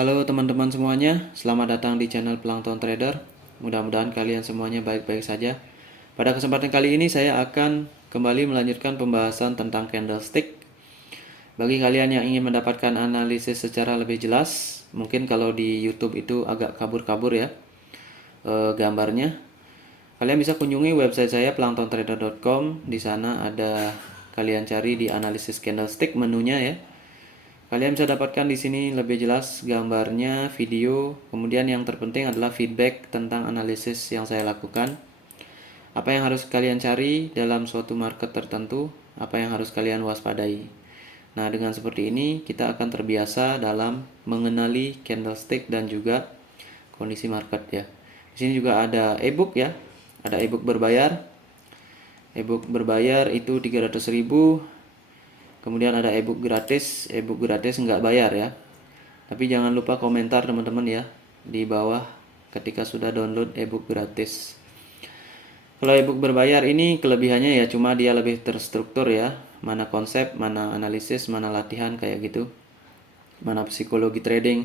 Halo teman-teman semuanya, selamat datang di channel Plankton Trader. Mudah-mudahan kalian semuanya baik-baik saja. Pada kesempatan kali ini saya akan kembali melanjutkan pembahasan tentang candlestick. Bagi kalian yang ingin mendapatkan analisis secara lebih jelas, mungkin kalau di YouTube itu agak kabur-kabur ya gambarnya. Kalian bisa kunjungi website saya planktontrader.com. Di sana ada kalian cari di analisis candlestick menunya ya. Kalian bisa dapatkan di sini lebih jelas gambarnya, video, kemudian yang terpenting adalah feedback tentang analisis yang saya lakukan. Apa yang harus kalian cari dalam suatu market tertentu, apa yang harus kalian waspadai. Nah, dengan seperti ini kita akan terbiasa dalam mengenali candlestick dan juga kondisi market ya. Di sini juga ada ebook ya. Ada ebook berbayar. Ebook berbayar itu 300.000. Kemudian ada ebook gratis nggak bayar ya. Tapi jangan lupa komentar teman-teman ya di bawah ketika sudah download ebook gratis. Kalau ebook berbayar ini kelebihannya ya cuma dia lebih terstruktur ya. Mana konsep, mana analisis, mana latihan kayak gitu. Mana psikologi trading.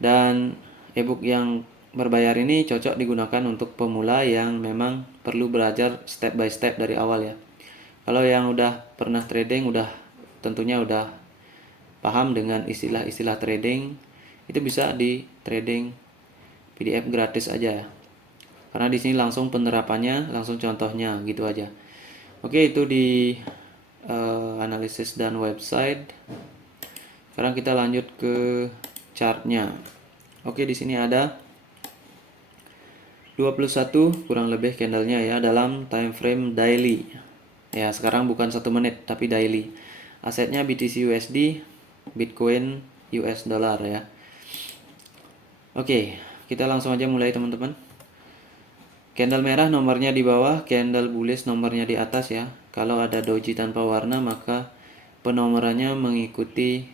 Dan ebook yang berbayar ini cocok digunakan untuk pemula yang memang perlu belajar step by step dari awal ya. Kalau yang udah pernah trading, tentunya udah paham dengan istilah-istilah trading, itu bisa di trading PDF gratis aja. Karena di sini langsung penerapannya, langsung contohnya gitu aja. Oke, itu di analisis dan website. Sekarang kita lanjut ke chartnya. Oke, di sini ada 21 kurang lebih candlenya ya dalam time frame daily. Ya, sekarang bukan 1 menit tapi daily. Asetnya BTC USD, Bitcoin US dollar ya. Oke, kita langsung aja mulai teman-teman. Candle merah nomornya di bawah, candle bullish nomornya di atas ya. Kalau ada doji tanpa warna maka penomorannya mengikuti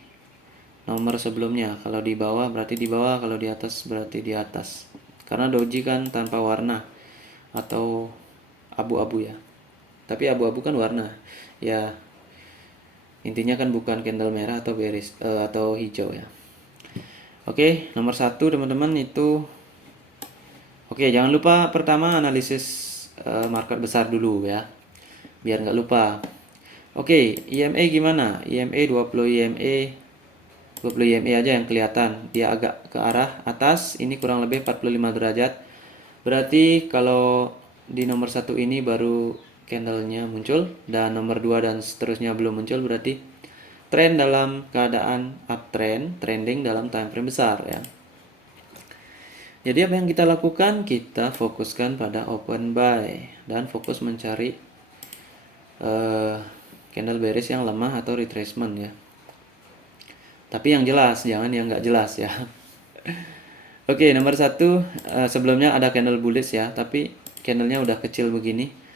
nomor sebelumnya. Kalau di bawah berarti di bawah, kalau di atas berarti di atas. Karena doji kan tanpa warna atau abu-abu ya. Tapi abu-abu kan warna. Ya, intinya kan bukan candle merah atau bearish atau hijau ya. Oke, nomor 1 teman-teman itu. Oke, jangan lupa pertama analisis market besar dulu ya. Biar nggak lupa. Oke, EMA gimana? EMA 20 EMA aja yang kelihatan. Dia agak ke arah atas, ini kurang lebih 45 derajat. Berarti kalau di nomor 1 ini baru candlenya muncul dan nomor 2 dan seterusnya belum muncul, berarti tren dalam keadaan uptrend, trending dalam time frame besar ya. Jadi apa yang kita lakukan? Kita fokuskan pada open buy dan fokus mencari candle bearish yang lemah atau retracement ya. Tapi yang jelas, jangan yang nggak jelas ya. Oke, nomor 1 sebelumnya ada candle bullish ya, tapi candlenya udah kecil begini.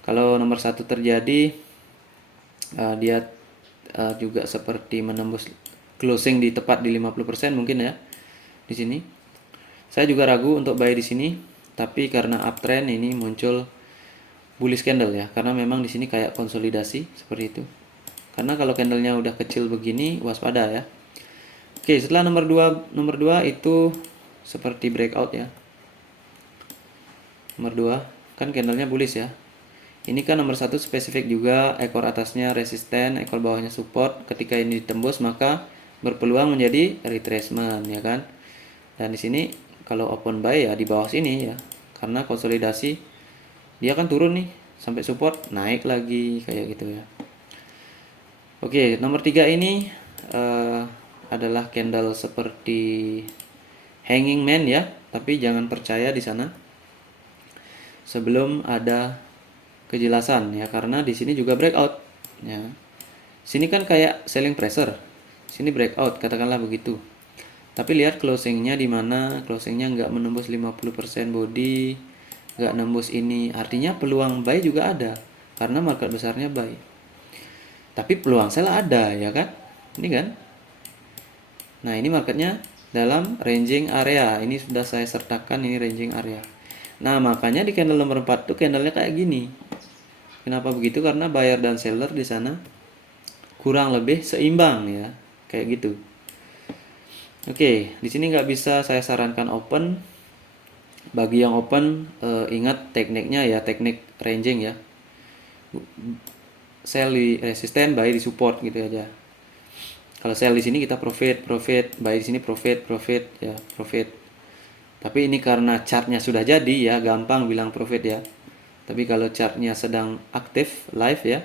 Kalau nomor 1 terjadi, dia juga seperti menembus closing di tepat di 50% mungkin ya di sini. Saya juga ragu untuk buy di sini, tapi karena uptrend ini muncul bullish candle ya, karena memang di sini kayak konsolidasi seperti itu. Karena kalau candlenya udah kecil begini, waspada ya. Oke, setelah nomor 2 itu seperti breakout ya. Nomor 2 kan candlenya bullish ya. Ini kan nomor 1 spesifik juga, ekor atasnya resisten, ekor bawahnya support. Ketika ini ditembus maka berpeluang menjadi retracement ya kan. Dan di sini kalau open buy ya di bawah sini ya. Karena konsolidasi dia kan turun nih sampai support, naik lagi kayak gitu ya. Oke, nomor 3 ini adalah candle seperti hanging man ya, tapi jangan percaya di sana sebelum ada kejelasan ya, karena di sini juga breakout ya. Sini kan kayak selling pressure, sini breakout katakanlah begitu. Tapi lihat closingnya di mana, closingnya nggak menembus 50% body, nggak nembus ini, artinya peluang buy juga ada karena market besarnya buy. Tapi peluang sell ada ya kan, ini kan. Nah, ini marketnya dalam ranging area. Ini sudah saya sertakan, ini ranging area. Nah, makanya di candle nomor 4 tuh candlenya kayak gini. Kenapa begitu? Karena buyer dan seller di sana kurang lebih seimbang ya. Kayak gitu. Oke, di sini nggak bisa saya sarankan open. Bagi yang open, ingat tekniknya ya, teknik ranging ya. Sell di resisten, buy di support gitu aja. Kalau sell di sini kita profit, profit, buy di sini profit, profit ya, profit. Tapi ini karena chartnya sudah jadi ya, gampang bilang profit ya. Tapi kalau chartnya sedang aktif, live ya,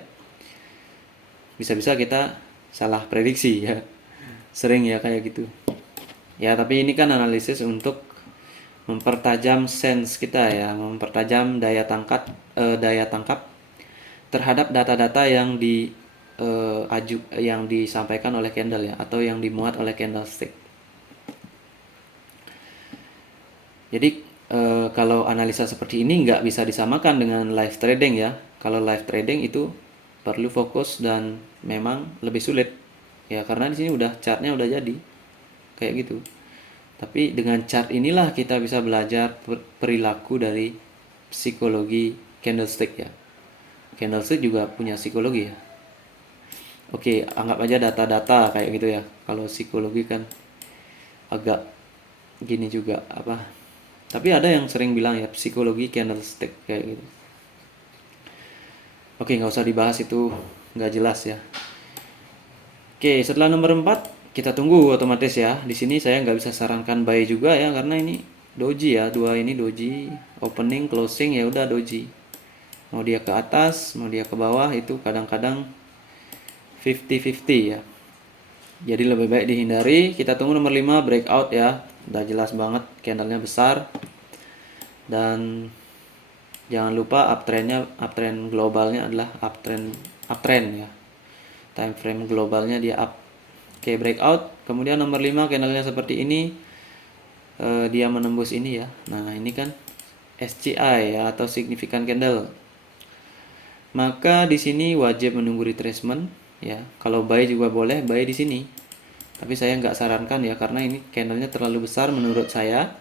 bisa-bisa kita salah prediksi ya. Sering ya kayak gitu. Ya, tapi ini kan analisis untuk mempertajam sense kita ya, mempertajam daya tangkap terhadap data-data yang yang disampaikan oleh candle ya, atau yang dimuat oleh candlestick. Jadi kalau analisa seperti ini nggak bisa disamakan dengan live trading ya. Kalau live trading itu perlu fokus dan memang lebih sulit ya, karena di sini udah chartnya udah jadi kayak gitu. Tapi dengan chart inilah kita bisa belajar perilaku dari psikologi candlestick ya. Candlestick juga punya psikologi ya. Oke, anggap aja data-data kayak gitu ya. Kalau psikologi kan agak gini juga apa. Tapi ada yang sering bilang ya psikologi candlestick kayak gitu. Oke, nggak usah dibahas itu, nggak jelas ya. Oke, setelah nomor 4 kita tunggu otomatis ya. Di sini saya nggak bisa sarankan buy juga ya, karena ini doji ya, dua ini doji, opening, closing ya udah doji. Mau dia ke atas, mau dia ke bawah itu kadang-kadang 50-50 ya. Jadi lebih baik dihindari. Kita tunggu nomor 5 breakout ya. Udah jelas banget candlenya besar. Dan jangan lupa uptrend globalnya adalah uptrend ya. Time frame globalnya dia up. Oke, breakout. Kemudian nomor 5 candlenya seperti ini. Dia menembus ini ya. Nah, ini kan SCI ya, atau significant candle. Maka di sini wajib menunggu retracement ya. Kalau buy juga boleh, buy di sini. Tapi saya nggak sarankan ya, karena ini candlenya terlalu besar menurut saya.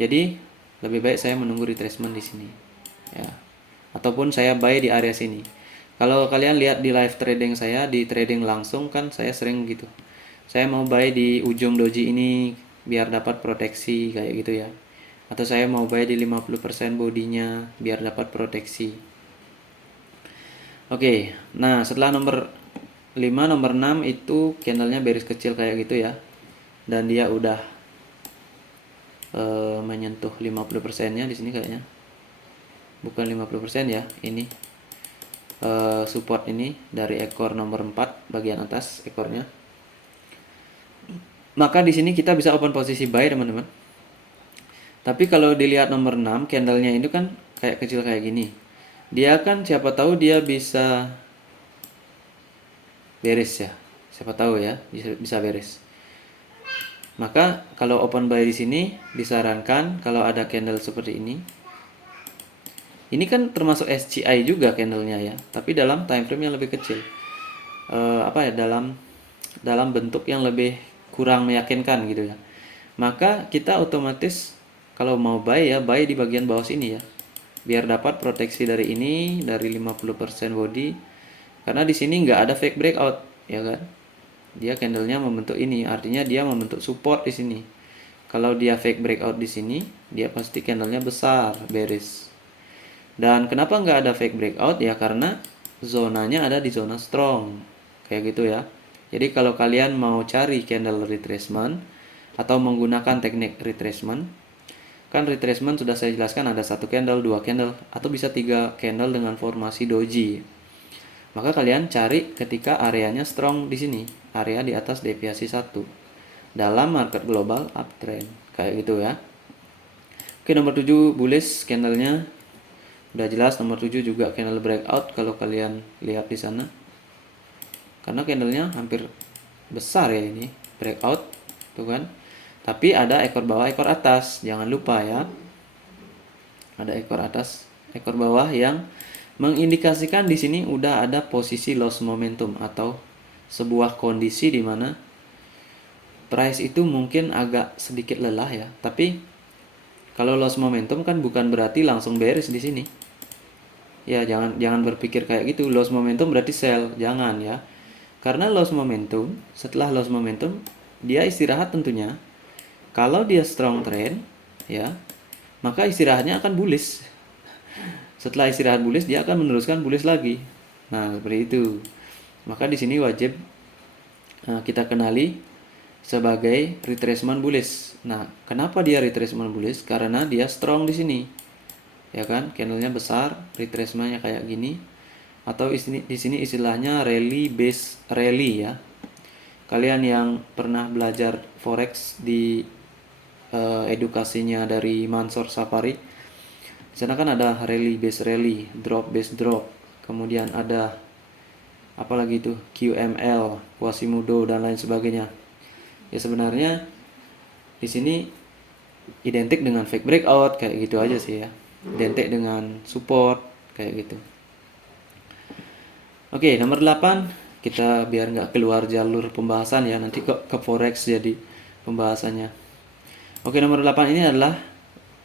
Jadi lebih baik saya menunggu retracement di sini ya. Ataupun saya buy di area sini. Kalau kalian lihat di live trading saya, di trading langsung kan saya sering gitu. Saya mau buy di ujung doji ini biar dapat proteksi kayak gitu ya. Atau saya mau buy di 50% bodinya biar dapat proteksi. Oke, nah setelah nomor 5, nomor 6 itu candlenya bearish kecil kayak gitu ya. Dan dia udah menyentuh 50%-nya di sini kayaknya. Bukan 50% ya, ini support ini dari ekor nomor 4 bagian atas ekornya. Maka di sini kita bisa open posisi buy teman-teman. Tapi kalau dilihat nomor 6 candlenya itu kan kayak kecil kayak gini. Dia kan siapa tahu dia bisa bearish ya. Siapa tahu ya, bisa bearish. Maka kalau open buy di sini disarankan kalau ada candle seperti ini. Ini kan termasuk SCI juga candlenya ya, tapi dalam time frame yang lebih kecil. Dalam bentuk yang lebih kurang meyakinkan gitu ya. Maka kita otomatis kalau mau buy ya buy di bagian bawah sini ya. Biar dapat proteksi dari ini, dari 50% body. Karena di sini nggak ada fake breakout, ya kan? Dia candlenya membentuk ini, artinya dia membentuk support di sini. Kalau dia fake breakout di sini, dia pasti candlenya besar, bearish. Dan kenapa nggak ada fake breakout ya? Karena zonanya ada di zona strong, kayak gitu ya. Jadi kalau kalian mau cari candle retracement atau menggunakan teknik retracement, kan retracement sudah saya jelaskan ada 1 candle, 2 candle, atau bisa 3 candle dengan formasi doji. Maka kalian cari ketika areanya strong di sini, area di atas deviasi 1 dalam market global uptrend, kayak gitu ya. Oke, nomor 7 bullish candlenya udah jelas. Nomor 7 juga candle breakout kalau kalian lihat di sana. Karena candlenya hampir besar ya ini, breakout tuh kan. Tapi ada ekor bawah, ekor atas. Jangan lupa ya. Ada ekor atas, ekor bawah yang mengindikasikan di sini udah ada posisi loss momentum atau sebuah kondisi di mana price itu mungkin agak sedikit lelah ya. Tapi kalau loss momentum kan bukan berarti langsung bearish di sini. Ya, jangan berpikir kayak gitu. Loss momentum berarti sell, jangan ya. Karena loss momentum, setelah loss momentum dia istirahat tentunya. Kalau dia strong trend ya, maka istirahatnya akan bullish. Setelah istirahat bullish, dia akan meneruskan bullish lagi. Nah, seperti itu. Maka di sini wajib kita kenali sebagai retracement bullish. Nah, kenapa dia retracement bullish? Karena dia strong di sini. Ya kan? Candlenya besar, retracementnya kayak gini. Atau di sini istilahnya rally base rally ya. Kalian yang pernah belajar forex di edukasinya dari Mansor Safari, di sana kan ada rally base rally, drop base drop, kemudian ada apalagi itu QML, Quasimodo dan lain sebagainya. Ya sebenarnya di sini identik dengan fake breakout kayak gitu aja sih ya. Identik dengan support kayak gitu. Oke, nomor 8 kita biar nggak keluar jalur pembahasan ya, nanti kok ke forex jadi pembahasannya. Oke, nomor 8 ini adalah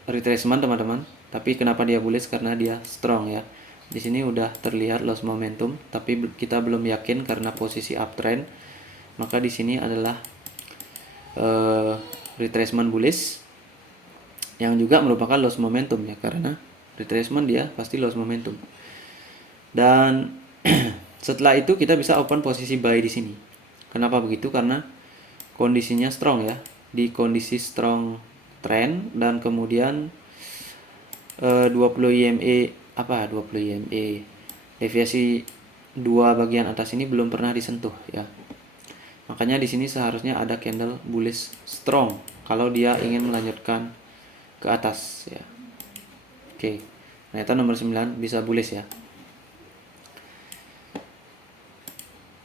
retracement teman-teman. Tapi kenapa dia bullish? Karena dia strong ya. Di sini udah terlihat loss momentum, tapi kita belum yakin karena posisi uptrend. Maka di sini adalah retracement bullish yang juga merupakan loss momentum ya, karena retracement dia pasti loss momentum. Dan setelah itu kita bisa open posisi buy di sini. Kenapa begitu? Karena kondisinya strong ya, di kondisi strong trend dan kemudian 20 IMA 20 IMA deviasi dua bagian atas ini belum pernah disentuh ya. Makanya di sini seharusnya ada candle bullish strong kalau dia ingin melanjutkan ke atas ya. Oke. Ternyata nomor 9 bisa bullish ya.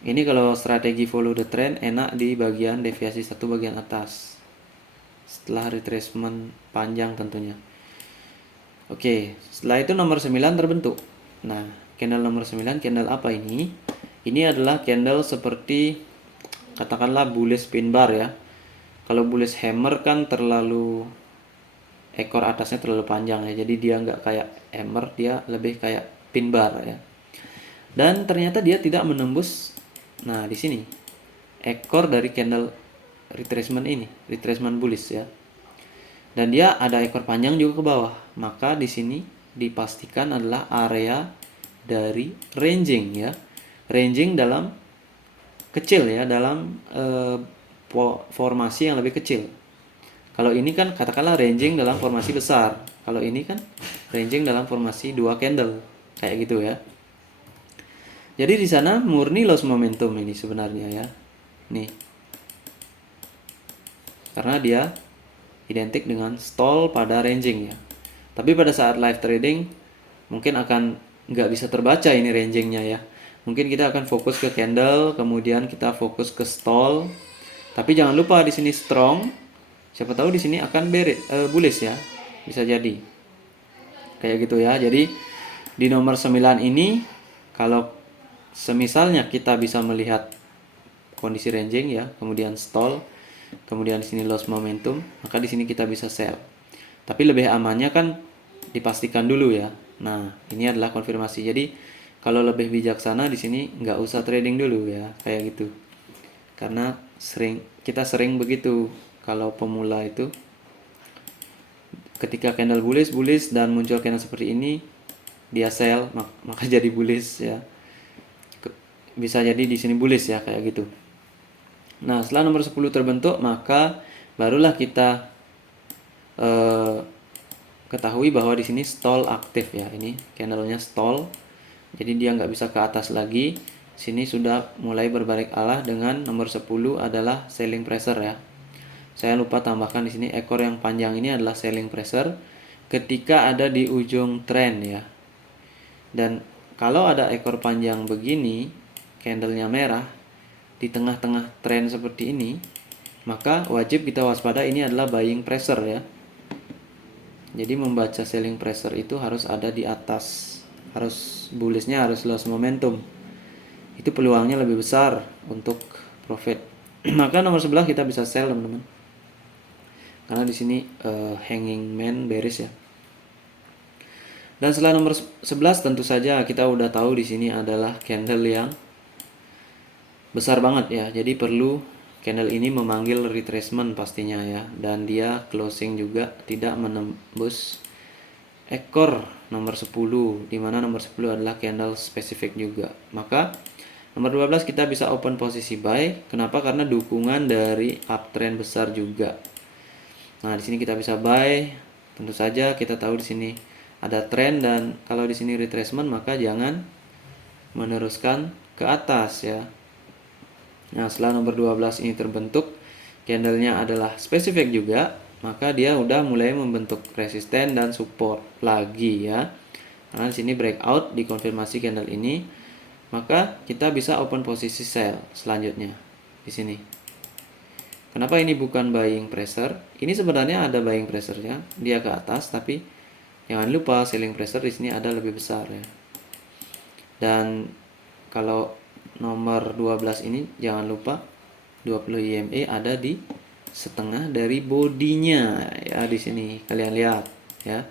Ini kalau strategi follow the trend enak di bagian deviasi satu bagian atas. Setelah retracement panjang tentunya. Oke, setelah itu nomor 9 terbentuk. Nah, candle nomor 9 candle apa ini? Ini adalah candle seperti katakanlah bullish pin bar ya. Kalau bullish hammer kan terlalu ekor atasnya terlalu panjang ya. Jadi dia nggak kayak hammer, dia lebih kayak pin bar ya. Dan ternyata dia tidak menembus. Nah, di sini ekor dari candle retracement ini, retracement bullish ya. Dan dia ada ekor panjang juga ke bawah. Maka di sini dipastikan adalah area dari ranging ya. Ranging dalam kecil ya, dalam formasi yang lebih kecil. Kalau ini kan katakanlah ranging dalam formasi besar. Kalau ini kan ranging dalam formasi dua candle kayak gitu ya. Jadi di sana murni loss momentum ini sebenarnya ya. Nih. Karena dia identik dengan stall pada ranging ya. Tapi pada saat live trading mungkin akan nggak bisa terbaca ini rangingnya ya. Mungkin kita akan fokus ke candle, kemudian kita fokus ke stall. Tapi jangan lupa di sini strong. Siapa tahu di sini akan bullish ya. Bisa jadi. Kayak gitu ya. Jadi di nomor 9 ini kalau semisalnya kita bisa melihat kondisi ranging ya, kemudian stall, kemudian di sini loss momentum, maka di sini kita bisa sell. Tapi lebih amannya kan dipastikan dulu ya. Nah, ini adalah konfirmasi. Jadi kalau lebih bijaksana di sini nggak usah trading dulu ya, kayak gitu. Karena kita sering begitu kalau pemula itu. Ketika candle bullish dan muncul candle seperti ini, dia sell, maka jadi bullish ya. Bisa jadi di sini bullish ya, kayak gitu. Nah, setelah nomor 10 terbentuk, maka barulah kita ketahui bahwa di sini stall aktif ya. Ini candlenya stall. Jadi dia nggak bisa ke atas lagi. Sini sudah mulai berbalik arah dengan nomor 10 adalah selling pressure ya. Saya lupa tambahkan di sini ekor yang panjang ini adalah selling pressure ketika ada di ujung trend ya. Dan kalau ada ekor panjang begini, candlenya merah di tengah-tengah trend seperti ini, maka wajib kita waspada, ini adalah buying pressure ya. Jadi membaca selling pressure itu harus ada di atas, harus bullishnya harus loss momentum. Itu peluangnya lebih besar untuk profit. Maka nomor 11 kita bisa sell teman-teman. Karena di sini hanging man bearish ya. Dan setelah nomor 11 tentu saja kita udah tahu di sini adalah candle yang besar banget ya. Jadi perlu Candle ini memanggil retracement pastinya ya, dan dia closing juga tidak menembus ekor nomor 10, dimana nomor 10 adalah candle spesifik juga. Maka nomor 12 kita bisa open posisi buy. Kenapa? Karena dukungan dari uptrend besar juga. Nah, di sini kita bisa buy. Tentu saja kita tahu di sini ada trend, dan kalau di sini retracement maka jangan meneruskan ke atas ya. Nah, setelah nomor 12 ini terbentuk, candlenya adalah spesifik juga, maka dia udah mulai membentuk resisten dan support lagi ya. Karena di sini breakout dikonfirmasi candle ini, maka kita bisa open posisi sell selanjutnya di sini. Kenapa ini bukan buying pressure? Ini sebenarnya ada buying pressure-nya, dia ke atas, tapi jangan lupa selling pressure di sini ada lebih besar ya. Dan kalau nomor 12 ini jangan lupa 20 EMA ada di setengah dari bodinya ya, di sini kalian lihat ya.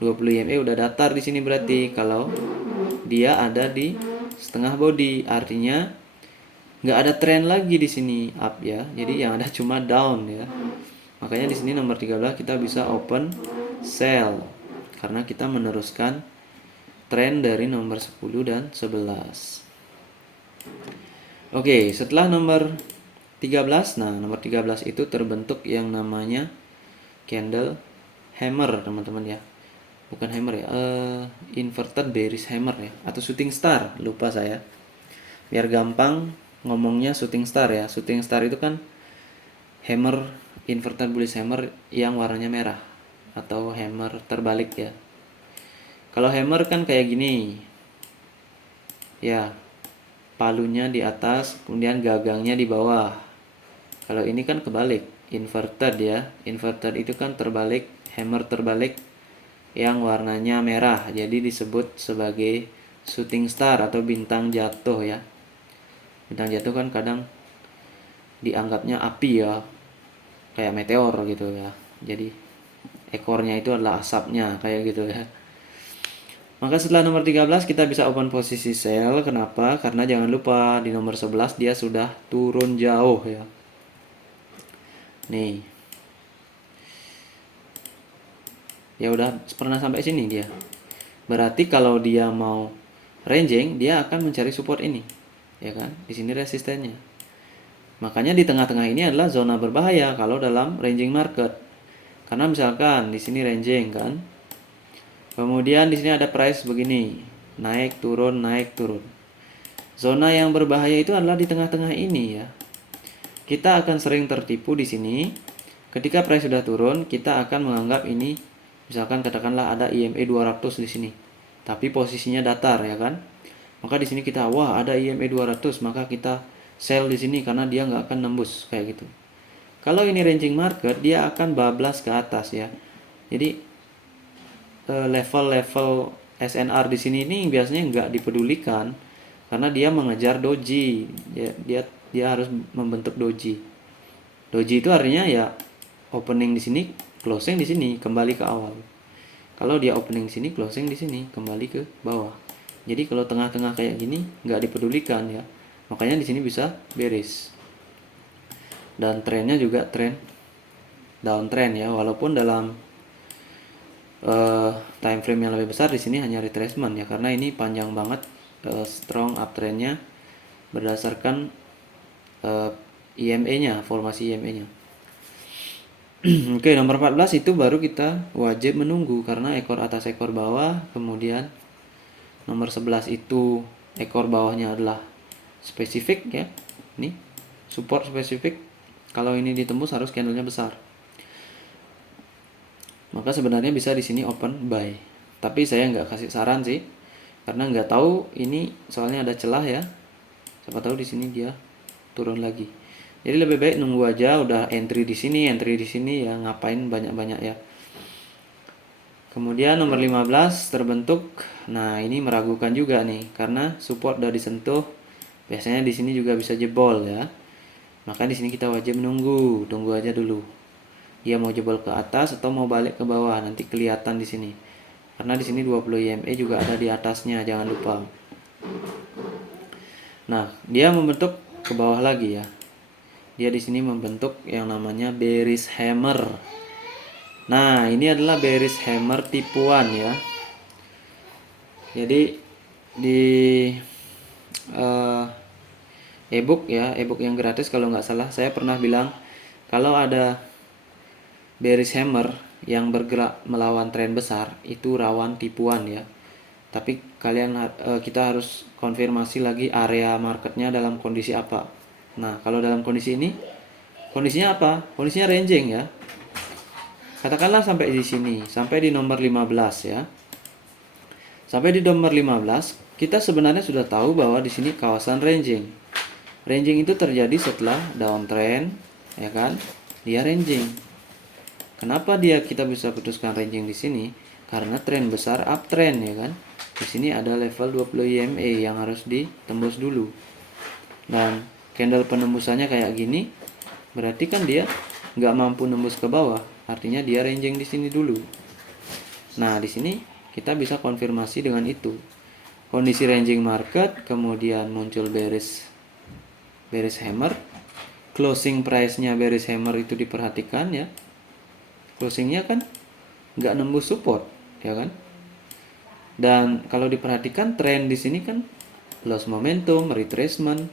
20 EMA udah datar di sini, berarti kalau dia ada di setengah body artinya nggak ada tren lagi di sini up ya. Jadi yang ada cuma down ya. Makanya di sini nomor 13 kita bisa open sell karena kita meneruskan tren dari nomor 10 dan 11. Oke, setelah nomor 13, nah nomor 13 itu terbentuk yang namanya candle hammer teman-teman ya. Bukan hammer ya, inverted bearish hammer ya, atau shooting star, lupa saya. Biar gampang ngomongnya shooting star ya. Shooting star itu kan hammer, inverted bullish hammer yang warnanya merah, atau hammer terbalik ya. Kalau hammer kan kayak gini ya, palunya di atas, kemudian gagangnya di bawah. Kalau ini kan kebalik, inverted ya. Inverted itu kan terbalik, hammer terbalik yang warnanya merah. Jadi disebut sebagai shooting star atau bintang jatuh ya. Bintang jatuh kan kadang dianggapnya api ya, kayak meteor gitu ya. Jadi ekornya itu adalah asapnya kayak gitu ya. Maka setelah nomor 13 kita bisa open posisi sell. Kenapa? Karena jangan lupa di nomor 11 dia sudah turun jauh ya. Nih. Ya udah pernah sampai sini dia. Berarti kalau dia mau ranging, dia akan mencari support ini. Ya kan? Di sini resistennya. Makanya di tengah-tengah ini adalah zona berbahaya kalau dalam ranging market. Karena misalkan di sini ranging kan. Kemudian di sini ada price begini, naik turun naik turun. Zona yang berbahaya itu adalah di tengah-tengah ini ya. Kita akan sering tertipu di sini. Ketika price sudah turun, kita akan menganggap ini, misalkan katakanlah ada EMA 200 di sini. Tapi posisinya datar ya kan. Maka di sini kita, wah ada EMA 200, maka kita sell di sini karena dia nggak akan nembus kayak gitu. Kalau ini ranging market, dia akan bablas ke atas ya. Jadi level-level SNR di sini ini biasanya nggak dipedulikan karena dia mengejar doji. Dia harus membentuk doji. Doji itu artinya ya opening di sini, closing di sini, kembali ke awal. Kalau dia opening di sini, closing di sini, kembali ke bawah. Jadi kalau tengah-tengah kayak gini nggak dipedulikan ya. Makanya di sini bisa bearish. Dan trennya juga tren downtrend ya, walaupun dalam time frame yang lebih besar di sini hanya retracement ya, karena ini panjang banget strong uptrendnya berdasarkan EMA-nya, formasi EMA-nya. Oke, nomor 14 itu baru kita wajib menunggu karena ekor atas ekor bawah. Kemudian nomor 11 itu ekor bawahnya adalah spesifik ya. Ini support spesifik. Kalau ini ditembus harus candlenya besar. Maka sebenarnya bisa di sini open buy. Tapi saya nggak kasih saran sih, karena nggak tahu ini, soalnya ada celah ya. Siapa tahu di sini dia turun lagi. Jadi lebih baik nunggu aja. Udah entry di sini ya, ngapain banyak-banyak ya. Kemudian nomor 15 terbentuk. Nah ini meragukan juga nih, karena support udah disentuh. Biasanya di sini juga bisa jebol ya. Maka di sini kita wajib menunggu, tunggu aja dulu. Dia mau jebol ke atas atau mau balik ke bawah, nanti kelihatan di sini. Karena di sini 20 EMA juga ada di atasnya, jangan lupa. Nah, dia membentuk ke bawah lagi ya. dia di sini membentuk yang namanya bearish hammer. Nah, ini adalah bearish hammer tipuan ya. Jadi di ebook ya, ebook yang gratis kalau nggak salah, saya pernah bilang kalau ada bearish hammer yang bergerak melawan tren besar itu rawan tipuan ya. Tapi kita harus konfirmasi lagi area marketnya dalam kondisi apa. Nah, kalau dalam kondisi ini, kondisinya apa? Kondisinya ranging ya. Katakanlah sampai di sini, sampai di nomor 15 ya. Sampai di nomor 15, kita sebenarnya sudah tahu bahwa di sini kawasan ranging. Ranging itu terjadi setelah downtrend, ya kan? Dia ranging. Kenapa kita bisa putuskan ranging di sini? Karena tren besar uptrend ya kan. Di sini ada level 20 EMA yang harus ditembus dulu. Dan candle penembusannya kayak gini, berarti kan dia nggak mampu nembus ke bawah. Artinya dia ranging di sini dulu. Nah, di sini kita bisa konfirmasi dengan itu. Kondisi ranging market, kemudian muncul bearish hammer. Closing price-nya bearish hammer itu diperhatikan ya. Closingnya kan nggak nembus support, ya kan? Dan kalau diperhatikan tren di sini kan loss momentum, retracement.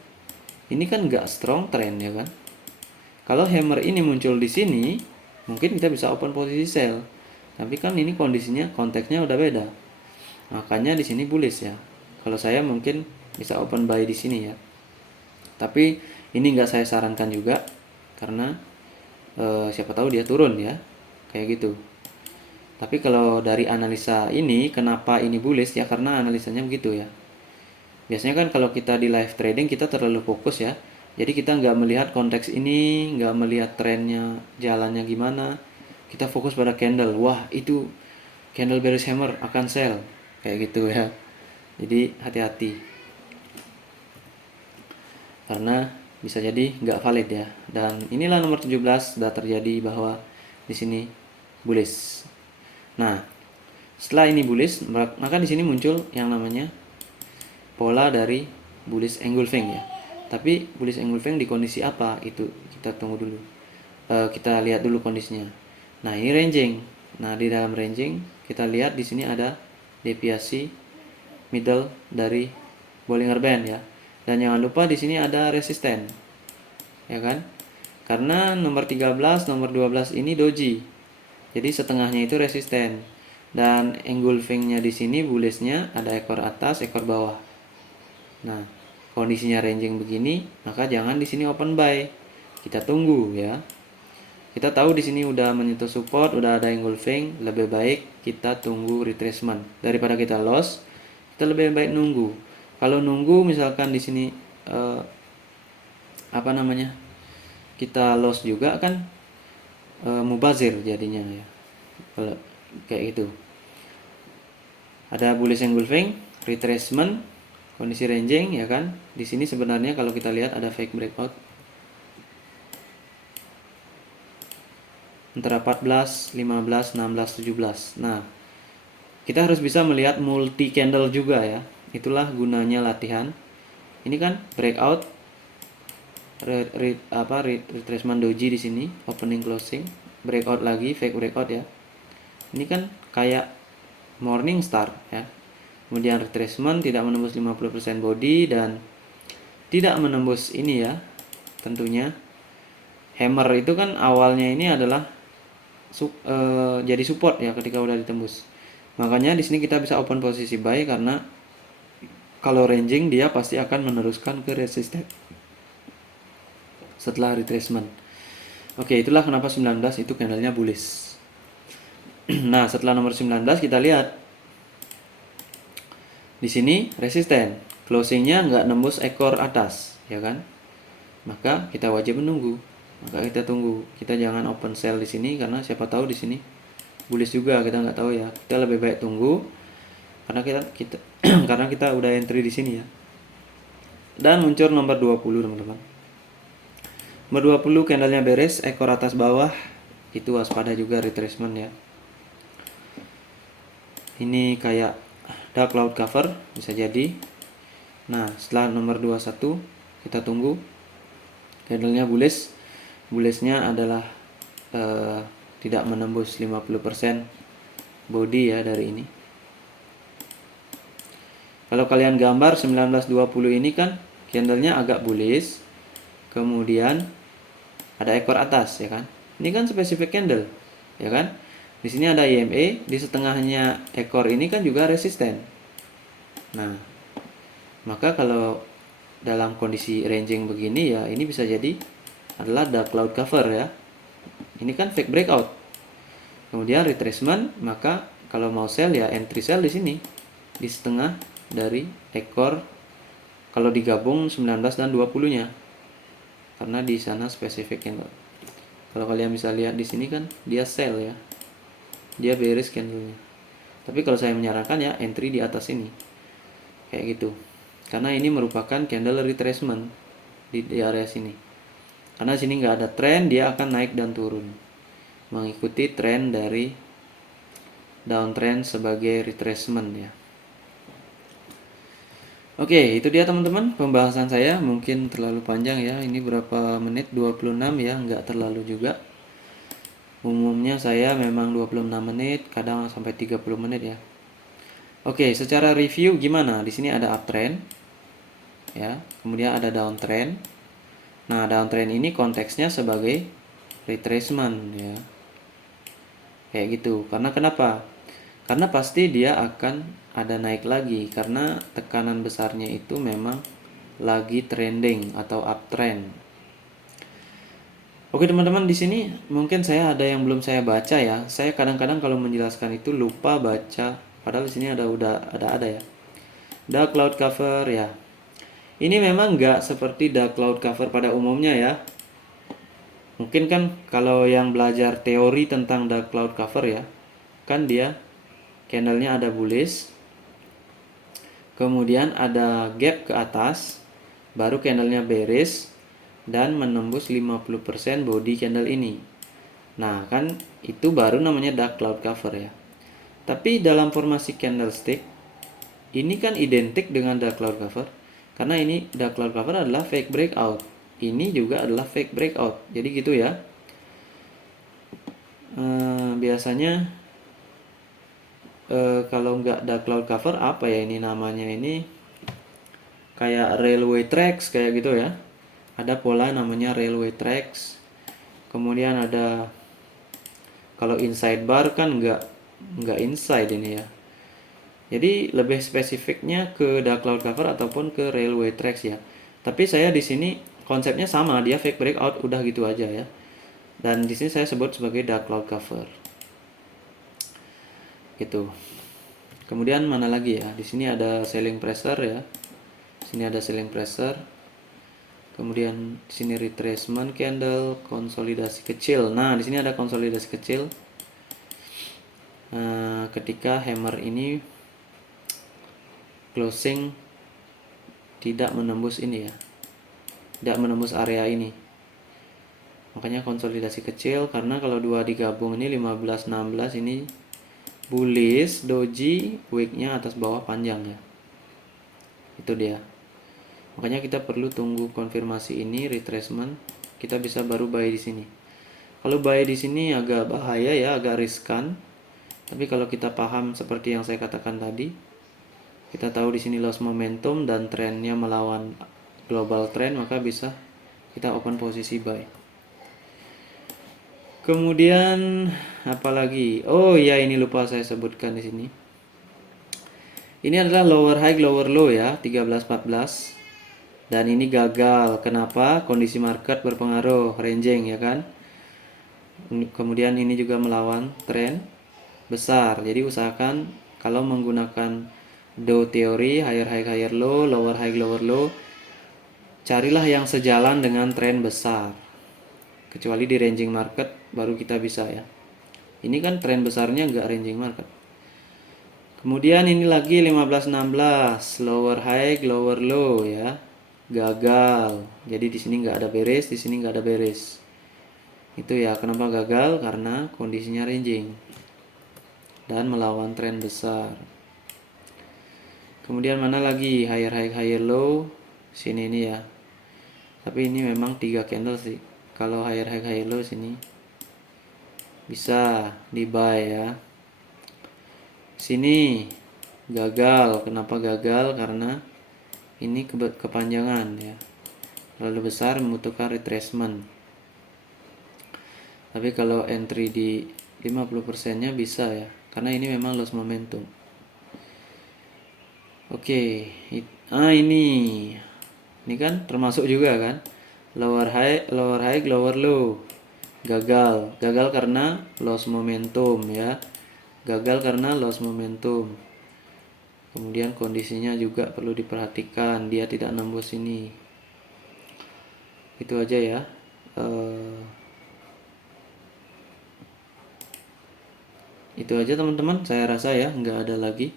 Ini kan nggak strong trend ya kan? Kalau hammer ini muncul di sini, mungkin kita bisa open posisi sell. Tapi kan ini kondisinya, konteksnya udah beda. Makanya di sini bullish ya. Kalau saya mungkin bisa open buy di sini ya. Tapi ini nggak saya sarankan juga karena siapa tahu dia turun ya, kayak gitu. Tapi kalau dari analisa ini, kenapa ini bullish ya? Karena analisanya begitu ya. Biasanya kan kalau kita di live trading kita terlalu fokus ya. Jadi kita nggak melihat konteks ini, nggak melihat trennya, jalannya gimana. Kita fokus pada candle. Wah, itu candle bearish hammer akan sell. Kayak gitu ya. Jadi hati-hati. Karena bisa jadi nggak valid ya. Dan inilah nomor 17 sudah terjadi bahwa di sini bullish. Nah, setelah ini bullish, maka di sini muncul yang namanya pola dari bullish engulfing ya. Tapi bullish engulfing di kondisi apa? Itu kita tunggu dulu. Kita lihat dulu kondisinya. Nah, ini ranging. Nah, di dalam ranging kita lihat di sini ada deviasi middle dari Bollinger Band ya. Dan jangan lupa di sini ada resisten. Ya kan? Karena nomor 13, nomor 12 ini doji. Jadi setengahnya itu resisten. Dan engulfingnya di sini bullishnya ada ekor atas, ekor bawah. Nah, kondisinya ranging begini, maka jangan di sini open buy. Kita tunggu ya. Kita tahu di sini udah menyentuh support, udah ada engulfing, lebih baik kita tunggu retracement daripada kita loss. Kita lebih baik nunggu. Kalau nunggu misalkan di sini kita loss juga kan mubazir jadinya ya. Kalau kayak gitu. Ada bullish engulfing, retracement, kondisi ranging ya kan. Di sini sebenarnya kalau kita lihat ada fake breakout antara 14, 15, 16, 17. Nah, kita harus bisa melihat multi candle juga ya. Itulah gunanya latihan. Ini kan breakout retracement doji di sini, opening closing, breakout lagi, fake breakout ya. Ini kan kayak morning star ya. Kemudian retracement tidak menembus 50% body dan tidak menembus ini ya. Tentunya hammer itu kan awalnya ini adalah jadi support ya ketika udah ditembus. Makanya di sini kita bisa open posisi buy karena kalau ranging dia pasti akan meneruskan ke resisten setelah retracement. Oke, itulah kenapa 19 itu candlenya bullish. Nah, setelah nomor 19 kita lihat di sini resisten, closingnya nggak nembus ekor atas, ya kan? Maka kita wajib menunggu. Maka kita tunggu. Kita jangan open sell di sini karena siapa tahu di sini bullish juga, kita nggak tahu ya. Kita lebih baik tunggu karena kita karena kita udah entry di sini ya. Dan muncul nomor 20 teman-teman. Nomor 20 candlenya beres, ekor atas bawah, itu waspada juga retracement ya. Ini kayak dark cloud cover bisa jadi. Nah, setelah nomor 21 kita tunggu candlenya bullish. Bullish-nya adalah tidak menembus 50% body ya dari ini. Kalau kalian gambar 1920 ini kan candlenya agak bullish, kemudian ada ekor atas ya kan. Ini kan spesifik candle ya kan. Di sini ada EMA, di setengahnya ekor ini kan juga resisten. Nah, maka kalau dalam kondisi ranging begini ya ini bisa jadi adalah dark cloud cover ya. Ini kan fake breakout. Kemudian retracement, maka kalau mau sell ya entry sell di sini di setengah dari ekor kalau digabung 19 dan 20-nya. Karena di sana spesifik candle. Kalau kalian bisa lihat di sini kan dia sell ya. Dia bearish candlenya. Tapi kalau saya menyarankan ya entry di atas ini. Kayak gitu. Karena ini merupakan candle retracement di area sini. Karena sini nggak ada tren, dia akan naik dan turun. Mengikuti tren dari downtrend sebagai retracement ya. Oke, itu dia teman-teman pembahasan saya. Mungkin terlalu panjang ya. Ini berapa menit? 26 ya, nggak terlalu juga. Umumnya saya memang 26 menit, kadang sampai 30 menit ya. Oke, secara review gimana? Di sini ada uptrend ya, kemudian ada downtrend. Nah, downtrend ini konteksnya sebagai retracement ya. Kayak gitu. Karena kenapa? Karena pasti dia akan ada naik lagi karena tekanan besarnya itu memang lagi trending atau uptrend. Oke teman-teman, di sini mungkin saya ada yang belum saya baca ya. Saya kadang-kadang kalau menjelaskan itu lupa baca. Padahal di sini ada ya. Dark cloud cover ya. Ini memang nggak seperti dark cloud cover pada umumnya ya. Mungkin kan kalau yang belajar teori tentang dark cloud cover ya, kan dia candlenya ada bullish, kemudian ada gap ke atas, baru candlenya bearish dan menembus 50% body candle ini. Nah kan itu baru namanya dark cloud cover ya. Tapi dalam formasi candlestick ini kan identik dengan dark cloud cover, karena ini dark cloud cover adalah fake breakout, ini juga adalah fake breakout. Jadi gitu ya. Biasanya kalau nggak dark cloud cover apa ya ini namanya, ini kayak railway tracks kayak gitu ya. Ada pola namanya railway tracks. Kemudian ada kalau inside bar kan nggak inside ini ya. Jadi lebih spesifiknya ke dark cloud cover ataupun ke railway tracks ya. Tapi saya di sini konsepnya sama, dia fake breakout udah gitu aja ya. Dan di sini saya sebut sebagai dark cloud cover. Gitu. Kemudian mana lagi ya? Di sini ada selling pressure ya. Sini ada selling pressure. Kemudian di sini retracement candle, konsolidasi kecil. Nah, di sini ada konsolidasi kecil. Ketika hammer ini closing tidak menembus ini ya. Tidak menembus area ini. Makanya konsolidasi kecil, karena kalau dua digabung ini 15-16 ini bullish, doji, wicknya atas bawah panjang ya. Itu dia. Makanya kita perlu tunggu konfirmasi ini retracement, kita bisa baru buy di sini. Kalau buy di sini agak bahaya ya, agak riskan. Tapi kalau kita paham seperti yang saya katakan tadi, kita tahu di sini loss momentum dan trennya melawan global trend, maka bisa kita open posisi buy. Kemudian apalagi? Oh ya, ini lupa saya sebutkan di sini. Ini adalah lower high lower low ya, 13-14. Dan ini gagal. Kenapa? Kondisi market berpengaruh, ranging ya kan. Kemudian ini juga melawan tren besar. Jadi usahakan kalau menggunakan Dow teori, higher high higher low, lower high lower low, carilah yang sejalan dengan tren besar. Kecuali di ranging market baru kita bisa ya. Ini kan tren besarnya enggak ranging market. Kemudian ini lagi 15-16, lower high lower low ya. Gagal. Jadi di sini nggak ada bearish, di sini nggak ada bearish. Itu ya, kenapa gagal? Karena kondisinya ranging dan melawan tren besar. Kemudian mana lagi? Higher high higher low. Sini ini ya. Tapi ini memang 3 candle sih. kalau higher high low sini bisa di buy ya. Sini gagal. Kenapa gagal? Karena ini kepanjangan ya, terlalu besar, membutuhkan retracement. Tapi kalau entry di 50% nya bisa ya, karena ini memang loss momentum. Oke, ini kan termasuk juga kan, lower high, lower low. Gagal karena loss momentum ya, gagal karena loss momentum. Kemudian kondisinya juga perlu diperhatikan, dia tidak nembus ini. Itu aja ya. Itu aja teman-teman, saya rasa ya, nggak ada lagi.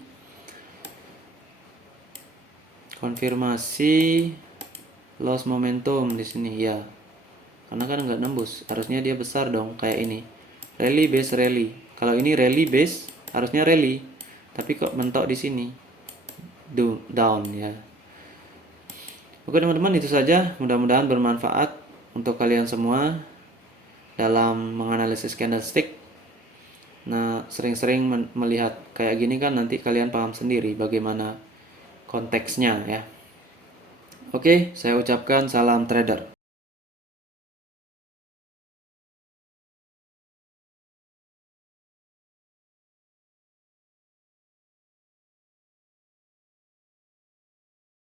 Konfirmasi loss momentum di sini ya, karena kan nggak nembus, harusnya dia besar dong kayak ini. Rally base rally. Kalau ini rally base harusnya rally, tapi kok mentok di sini, down ya. Oke teman-teman, itu saja. Mudah-mudahan bermanfaat untuk kalian semua dalam menganalisis candlestick. Nah, sering-sering melihat kayak gini kan nanti kalian paham sendiri bagaimana konteksnya ya. Oke, saya ucapkan salam trader.